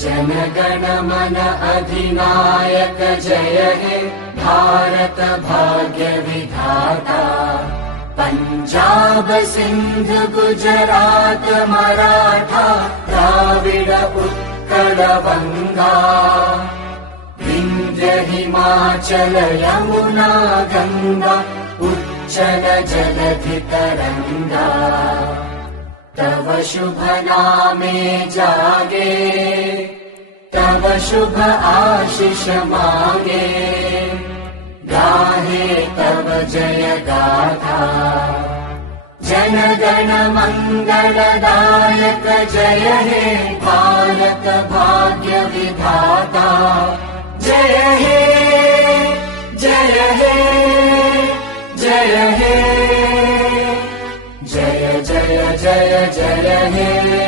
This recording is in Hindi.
जनगण मन अधिनायक जय हे भारत भाग्य विधाता। पंजाब सिंध गुजरात मराठा द्राविड उत्कल बंगा। विंध्य हिमाचल यमुना गंगा उच्चल जलधि तरंगा। तव शुभ नामे जागे तव शुभ आशीष मांगे। गाहे तव जय गाथा जनगण मंगलदायक जय हे भारत भाग्य विधाता। जय हे जय हे जय हे जय जय जय जय हे।